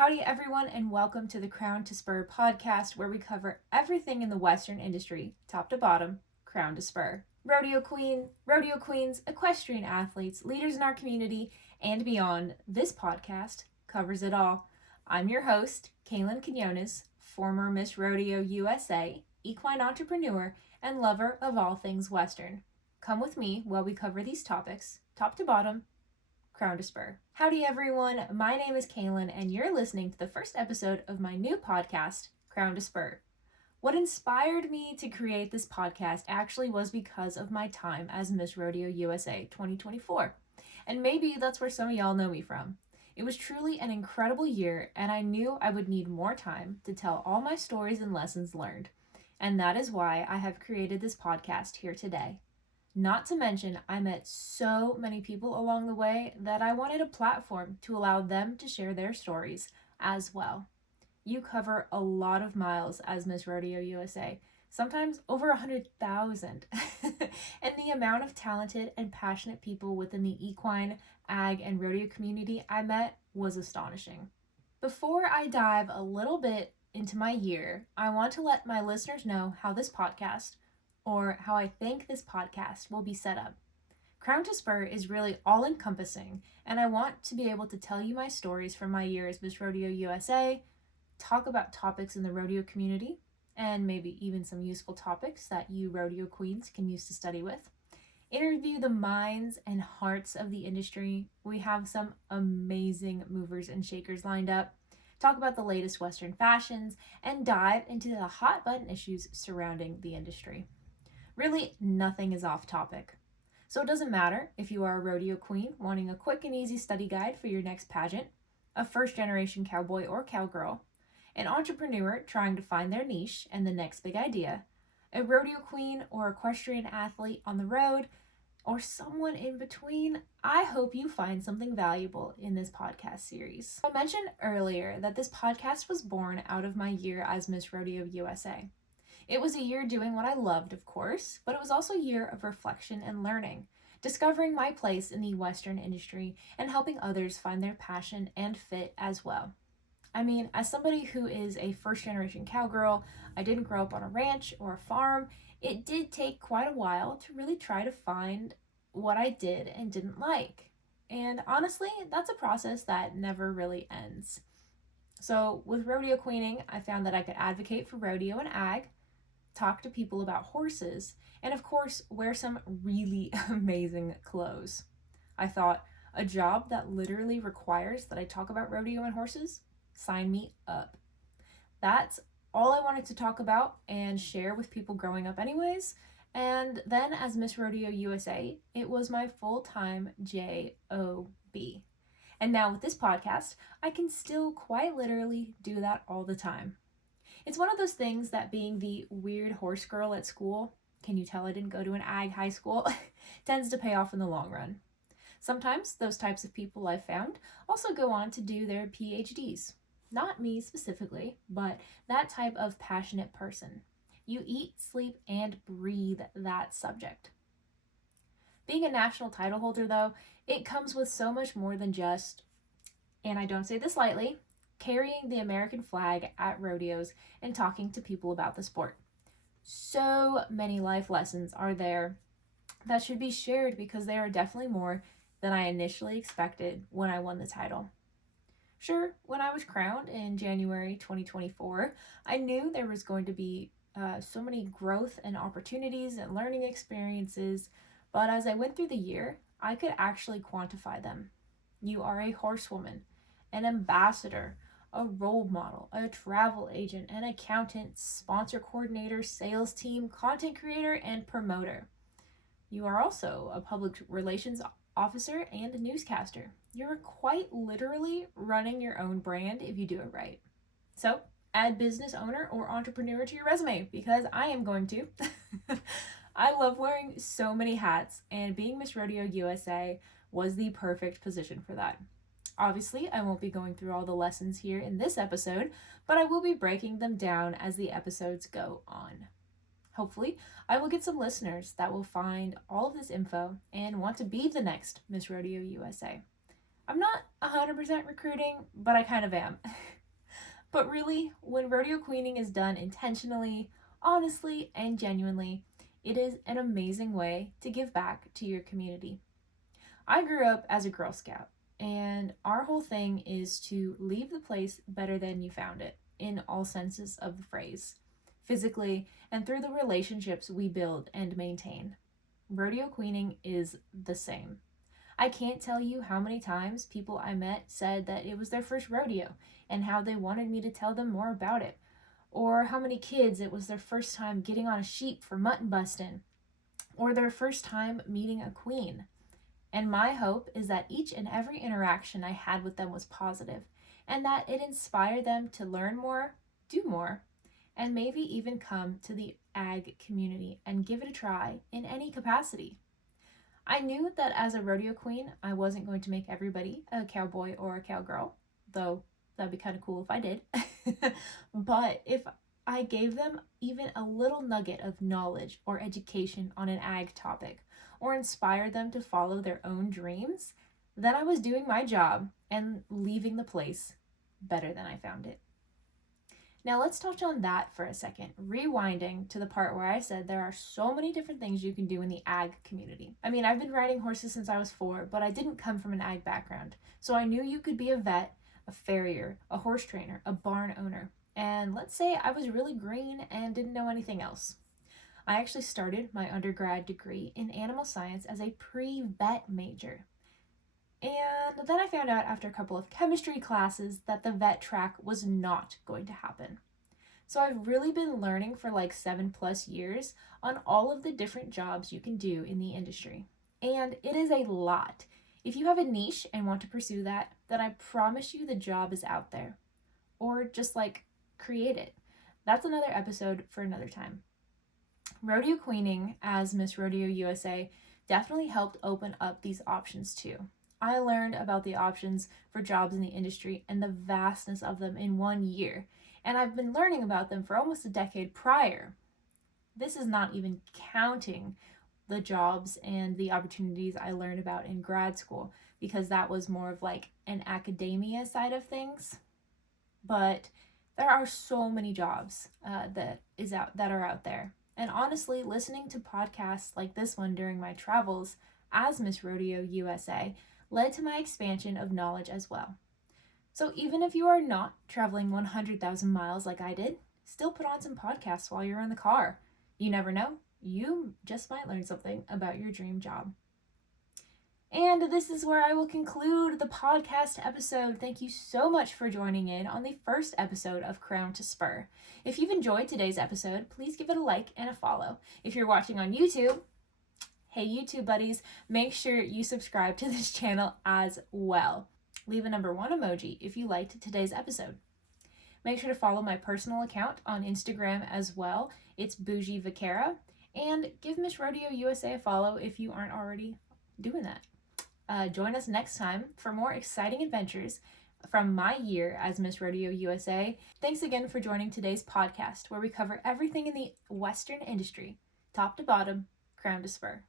Howdy everyone, and welcome to the Crown to Spur podcast, where we cover everything in the Western industry, top to bottom, crown to spur. Rodeo queens, equestrian athletes, leaders in our community, and beyond, this podcast covers it all. I'm your host, Kaelanne Quinonez, former Miss Rodeo USA, equine entrepreneur, and lover of all things Western. Come with me while we cover these topics, top to bottom, crown to spur. Howdy everyone, my name is Kaelanne and you're listening to the first episode of my new podcast, Crown to Spur. What inspired me to create this podcast actually was because of my time as Miss Rodeo USA 2024. And maybe that's where some of y'all know me from. It was truly an incredible year and I knew I would need more time to tell all my stories and lessons learned. And that is why I have created this podcast here today. Not to mention, I met so many people along the way that I wanted a platform to allow them to share their stories as well. You cover a lot of miles as Miss Rodeo USA, sometimes over 100,000. And the amount of talented and passionate people within the equine, ag, and rodeo community I met was astonishing. Before I dive a little bit into my year, I want to let my listeners know how this podcast, or how I think this podcast will be set up. Crown to Spur is really all-encompassing, and I want to be able to tell you my stories from my year as Miss Rodeo USA, talk about topics in the rodeo community, and maybe even some useful topics that you rodeo queens can use to study with. Interview the minds and hearts of the industry. We have some amazing movers and shakers lined up. Talk about the latest Western fashions, and dive into the hot-button issues surrounding the industry. Really, nothing is off topic. So it doesn't matter if you are a rodeo queen wanting a quick and easy study guide for your next pageant, a first-generation cowboy or cowgirl, an entrepreneur trying to find their niche and the next big idea, a rodeo queen or equestrian athlete on the road, or someone in between. I hope you find something valuable in this podcast series. I mentioned earlier that this podcast was born out of my year as Miss Rodeo USA. It was a year doing what I loved, of course, but it was also a year of reflection and learning, discovering my place in the Western industry and helping others find their passion and fit as well. I mean, as somebody who is a first-generation cowgirl, I didn't grow up on a ranch or a farm. It did take quite a while to really try to find what I did and didn't like. And honestly, that's a process that never really ends. So with rodeo queening, I found that I could advocate for rodeo and ag, talk to people about horses, and of course, wear some really amazing clothes. I thought, a job that literally requires that I talk about rodeo and horses? Sign me up. That's all I wanted to talk about and share with people growing up anyways. And then as Miss Rodeo USA, it was my full-time job. And now with this podcast, I can still quite literally do that all the time. It's one of those things that being the weird horse girl at school, can you tell I didn't go to an ag high school, tends to pay off in the long run. Sometimes those types of people I've found also go on to do their PhDs. Not me specifically, but that type of passionate person. You eat, sleep, and breathe that subject. Being a national title holder, though, it comes with so much more than just, and I don't say this lightly, carrying the American flag at rodeos and talking to people about the sport. So many life lessons are there that should be shared because they are definitely more than I initially expected when I won the title. Sure, when I was crowned in January 2024, I knew there was going to be so many growth and opportunities and learning experiences, but as I went through the year, I could actually quantify them. You are a horsewoman, an ambassador, a role model, a travel agent, an accountant, sponsor coordinator, sales team, content creator, and promoter. You are also a public relations officer and a newscaster. You're quite literally running your own brand if you do it right. So, add business owner or entrepreneur to your resume because I am going to. I love wearing so many hats, and being Miss Rodeo USA was the perfect position for that. Obviously, I won't be going through all the lessons here in this episode, but I will be breaking them down as the episodes go on. Hopefully, I will get some listeners that will find all of this info and want to be the next Miss Rodeo USA. I'm not 100% recruiting, but I kind of am. But really, when rodeo queening is done intentionally, honestly, and genuinely, it is an amazing way to give back to your community. I grew up as a Girl Scout, and our whole thing is to leave the place better than you found it, in all senses of the phrase, physically and through the relationships we build and maintain. Rodeo queening is the same. I can't tell you how many times people I met said that it was their first rodeo and how they wanted me to tell them more about it, or how many kids it was their first time getting on a sheep for mutton bustin', or their first time meeting a queen. And my hope is that each and every interaction I had with them was positive, and that it inspired them to learn more, do more, and maybe even come to the ag community and give it a try in any capacity. I knew that as a rodeo queen, I wasn't going to make everybody a cowboy or a cowgirl, though that'd be kind of cool if I did. But if I gave them even a little nugget of knowledge or education on an ag topic, or inspired them to follow their own dreams, then I was doing my job and leaving the place better than I found it. Now let's touch on that for a second, rewinding to the part where I said there are so many different things you can do in the ag community. I mean, I've been riding horses since I was 4, but I didn't come from an ag background. So I knew you could be a vet, a farrier, a horse trainer, a barn owner. And let's say I was really green and didn't know anything else. I actually started my undergrad degree in animal science as a pre-vet major. And then I found out after a couple of chemistry classes that the vet track was not going to happen. So I've really been learning for like 7+ years on all of the different jobs you can do in the industry. And it is a lot. If you have a niche and want to pursue that, then I promise you the job is out there. Or just like create it. That's another episode for another time. Rodeo queening as Miss Rodeo USA definitely helped open up these options too. I learned about the options for jobs in the industry and the vastness of them in 1 year, and I've been learning about them for almost a decade prior. This is not even counting the jobs and the opportunities I learned about in grad school, because that was more of like an academia side of things. But there are so many jobs that are out there. And honestly, listening to podcasts like this one during my travels as Miss Rodeo USA led to my expansion of knowledge as well. So even if you are not traveling 100,000 miles like I did, still put on some podcasts while you're in the car. You never know, you just might learn something about your dream job. And this is where I will conclude the podcast episode. Thank you so much for joining in on the first episode of Crown to Spur. If you've enjoyed today's episode, please give it a like and a follow. If you're watching on YouTube, hey YouTube buddies, make sure you subscribe to this channel as well. Leave a number 1 emoji if you liked today's episode. Make sure to follow my personal account on Instagram as well. It's Bougie Vaquera. And give Miss Rodeo USA a follow if you aren't already doing that. Join us next time for more exciting adventures from my year as Miss Rodeo USA. Thanks again for joining today's podcast, where we cover everything in the Western industry, top to bottom, crown to spur.